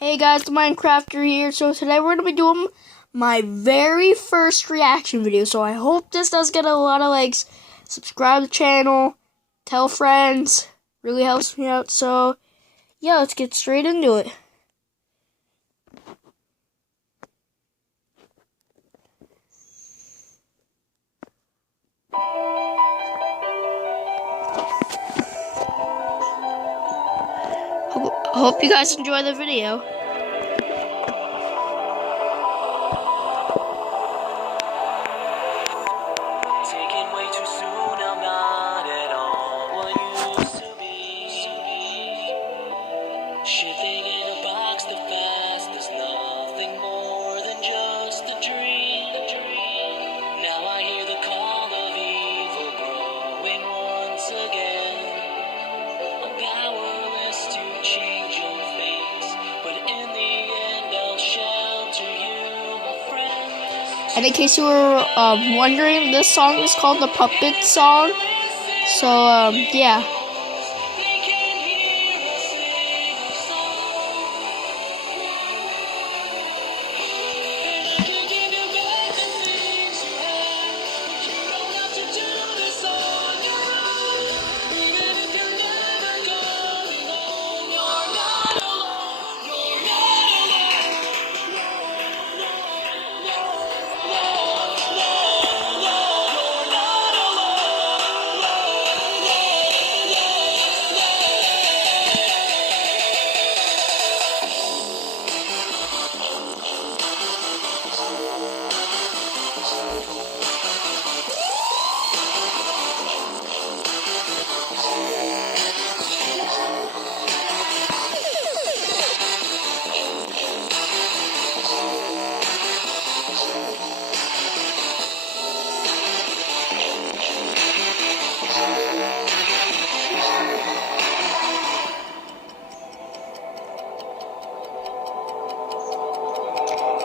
Hey guys, the Minecrafter here. So today we're going to be doing my very first reaction video. So I hope this does get a lot of likes. Subscribe to the channel, tell friends, really helps me out. So yeah, let's get straight into it. Hope you guys enjoy the video. Shifting in a box, the past is nothing more than just a dream. Now I hear the call of evil growing once again. I'm powerless to change your face, but in the end I'll shelter you, my friend. And in case you were wondering, this song is called the Puppet Song. So yeah.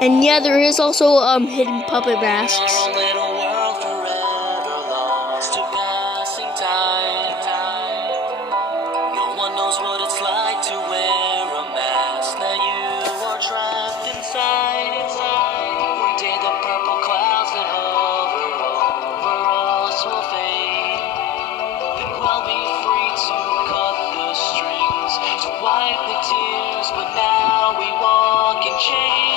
And yeah, there is also hidden puppet masks. Our little world forever lost to passing time. No one knows what it's like to wear a mask that you are trapped inside. One day the purple clouds that hover over us will fade. Then we'll be free to cut the strings, to wipe the tears, but now we walk in chains.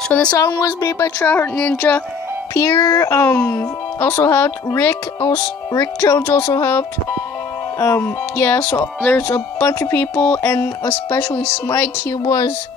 So the song was made by Tryhard Ninja. Peter also helped. Rick Jones also helped. Yeah, so there's a bunch of people, and especially Smike. He was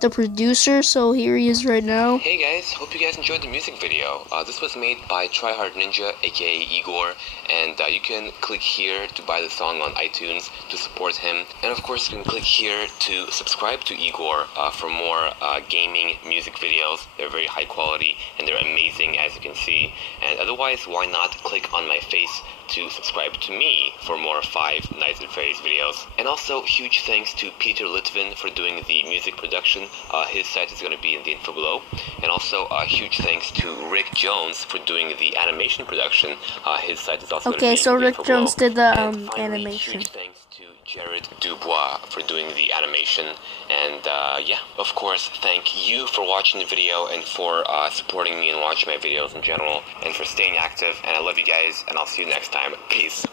the producer, so here he is right now. Hey guys, hope you guys enjoyed the music video. This was made by Tryhard Ninja, aka Igor, and you can click here to buy the song on iTunes to support him. And of course, you can click here to subscribe to Igor for more gaming music videos. They're very high quality and they're amazing, as you can see. And otherwise, why not click on my face to subscribe to me for more 5 Nights at Freddy's videos. And also, huge thanks to Peter Litvin for doing the music production. His site is going to be in the info below. And also, huge thanks to Rick Jones for doing the animation production. His site is also going to be in the info below. Okay, so Rick Jones did the and finally, animation. Huge thanks to Jared Dubois for doing the animation. And yeah, of course, thank you for watching the video and for supporting me and watching my videos in general and for staying active. And I love you guys, and I'll see you next time. Peace.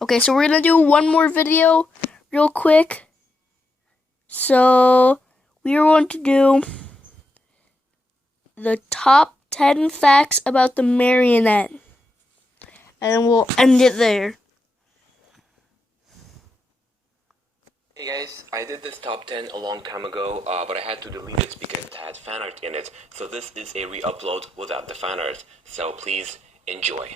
Okay, so we're gonna do one more video real quick. So we are going to do the top 10 facts about the marionette. And we'll end it there. Hey guys, I did this top 10 a long time ago, but I had to delete it because it had fan art in it. So this is a re-upload without the fan art. So please enjoy.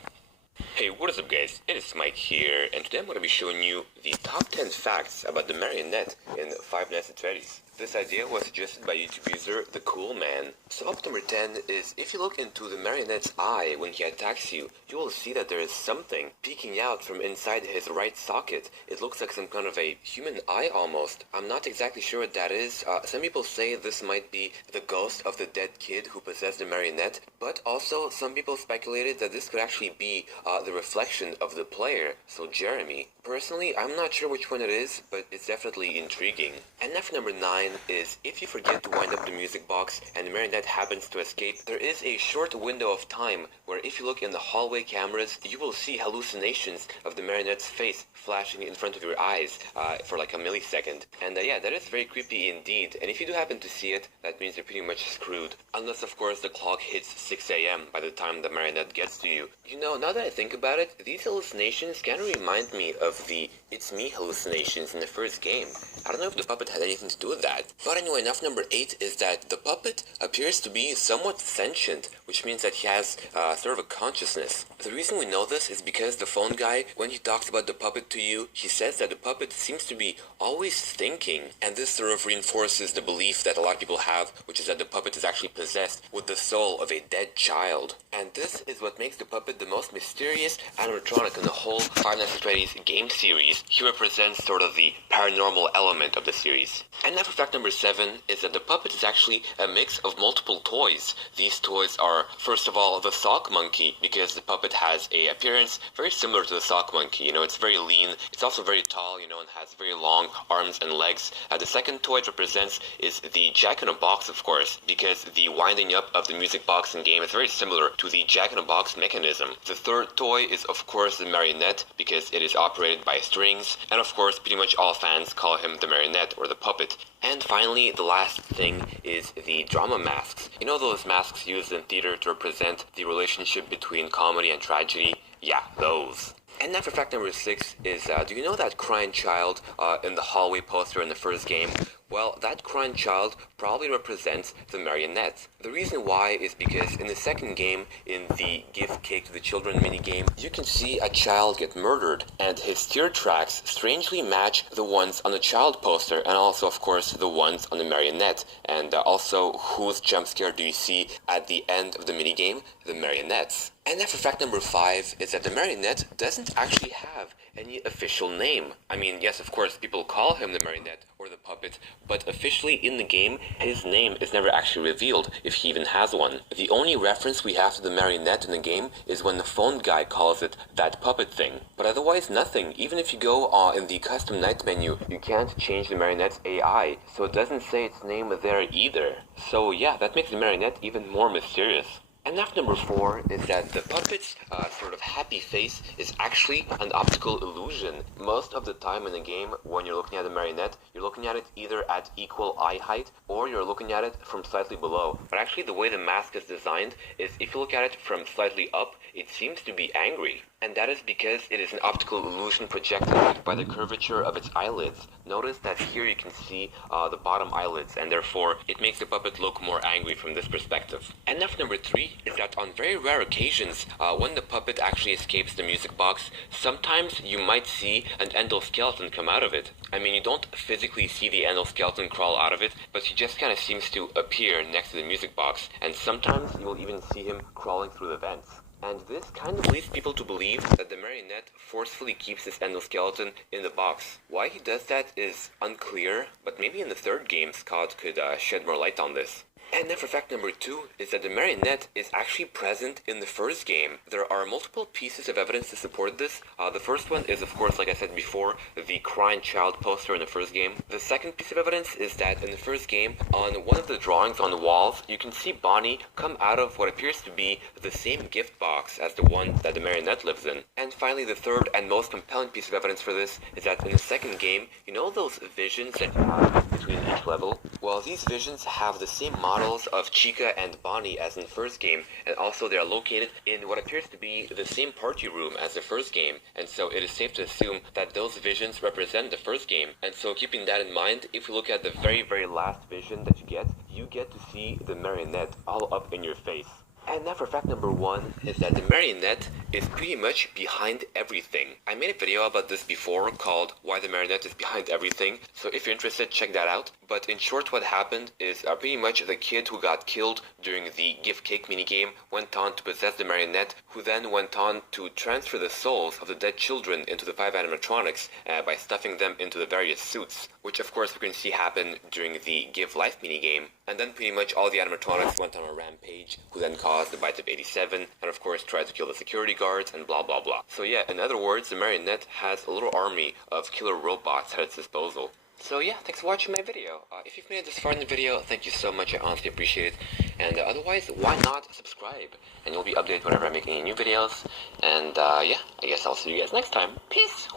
Hey, what is up guys? It is Mike here, and today I'm going to be showing you the top 10 facts about the marionette in Five Nights at Freddy's. This idea was suggested by YouTube user The Cool Man. So up number 10 is if you look into the marionette's eye when he attacks you, you will see that there is something peeking out from inside his right socket. It looks like some kind of a human eye almost. I'm not exactly sure what that is. Some people say this might be the ghost of the dead kid who possessed the marionette, but also some people speculated that this could actually be the reflection of the player, so Jeremy. Personally, I'm not sure which one it is, but it's definitely intriguing. And now for number 9 is if you forget to wind up the music box and the marionette happens to escape, there is a short window of time where if you look in the hallway cameras, you will see hallucinations of the marionette's face flashing in front of your eyes for like a millisecond. And yeah, that is very creepy indeed. And if you do happen to see it, that means you're pretty much screwed. Unless of course the clock hits 6 a.m. by the time the marionette gets to you. You know, now that I think about it, these hallucinations kind of remind me of the It's Me hallucinations in the first game. I don't know if the puppet had anything to do with that. But anyway, enough. Number 8 is that the puppet appears to be somewhat sentient, which means that he has sort of a consciousness. The reason we know this is because the phone guy, when he talks about the puppet to you, he says that the puppet seems to be always thinking, and this sort of reinforces the belief that a lot of people have, which is that the puppet is actually possessed with the soul of a dead child. And this is what makes the puppet the most mysterious animatronic in the whole Five Nights at Freddy's game series. He represents sort of the paranormal element of the series. And now for fact number 7 is that the puppet is actually a mix of multiple toys. These toys are, first of all, the sock monkey, because the puppet has a appearance very similar to the sock monkey. You know, it's very lean, it's also very tall, you know, and has very long arms and legs. The second toy it represents is the Jack-in-a-Box, of course, because the winding up of the music box in game is very similar to the Jack-in-a-Box mechanism. The third toy is, of course, the marionette, because it is operated by strings, and of course, pretty much all fans call him the marionette or the puppet. And finally, the last thing is the drama masks. You know those masks used in theater to represent the relationship between comedy and tragedy? Yeah, those. And now for fact number 6 is, do you know that crying child in the hallway poster in the first game? Well, that crying child probably represents the marionette. The reason why is because in the second game, in the Give Cake to the Children minigame, you can see a child get murdered, and his tear tracks strangely match the ones on the child poster, and also, of course, the ones on the marionette. And also, whose jump scare do you see at the end of the minigame? The marionettes. And then for fact number 5 is that the marionette doesn't actually have any official name. I mean, yes, of course, people call him the marionette or the puppet, but officially in the game, his name is never actually revealed, if he even has one. The only reference we have to the marionette in the game is when the phone guy calls it that puppet thing. But otherwise, nothing. Even if you go in the custom night menu, you can't change the marionette's AI, so it doesn't say its name there either. So yeah, that makes the marionette even more mysterious. And fact number 4 is that the puppet's sort of happy face is actually an optical illusion. Most of the time in the game, when you're looking at the marionette, you're looking at it either at equal eye height or you're looking at it from slightly below. But actually the way the mask is designed is if you look at it from slightly up, it seems to be angry. And that is because it is an optical illusion projected by the curvature of its eyelids. Notice that here you can see the bottom eyelids, and therefore it makes the puppet look more angry from this perspective. And fact number 3 is that on very rare occasions, when the puppet actually escapes the music box, sometimes you might see an endoskeleton come out of it. I mean, you don't physically see the endoskeleton crawl out of it, but he just kind of seems to appear next to the music box, and sometimes you'll even see him crawling through the vents. And this kind of leads people to believe that the marionette forcefully keeps this endoskeleton in the box. Why he does that is unclear, but maybe in the third game Scott could shed more light on this. And then for fact number 2 is that the marionette is actually present in the first game. There are multiple pieces of evidence to support this. The first one is, of course, like I said before, the crying child poster in the first game. The second piece of evidence is that in the first game, on one of the drawings on the walls, you can see Bonnie come out of what appears to be the same gift box as the one that the marionette lives in. And finally, the third and most compelling piece of evidence for this is that in the second game, you know those visions that you have between each level? Well, these visions have the same models of Chica and Bonnie as in the first game, and also they are located in what appears to be the same party room as the first game, and so it is safe to assume that those visions represent the first game. And so keeping that in mind, if you look at the very last vision that you get to see the marionette all up in your face. And now for fact number 1 is that the marionette is pretty much behind everything. I made a video about this before called Why the Marionette is Behind Everything, so if you're interested, check that out. But in short, what happened is pretty much the kid who got killed during the gift cake minigame went on to possess the marionette, who then went on to transfer the souls of the dead children into the 5 animatronics by stuffing them into the various suits, which of course we can see happen during the Give Life minigame. And then pretty much all the animatronics went on a rampage, who then caused the Bite of 87, and of course tried to kill the security guards and blah blah blah. So yeah, in other words, the marionette has a little army of killer robots at its disposal. So yeah, thanks for watching my video. If you've made it this far in the video, thank you so much, I honestly appreciate it. And otherwise, why not subscribe? And you'll be updated whenever I make any new videos. And yeah, I guess I'll see you guys next time. Peace!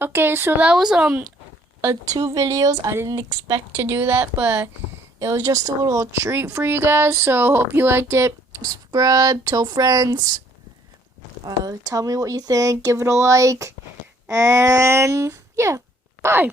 Okay, so that was 2 videos. I didn't expect to do that, but it was just a little treat for you guys. So hope you liked it. Subscribe, tell friends. Tell me what you think. Give it a like. And yeah, bye.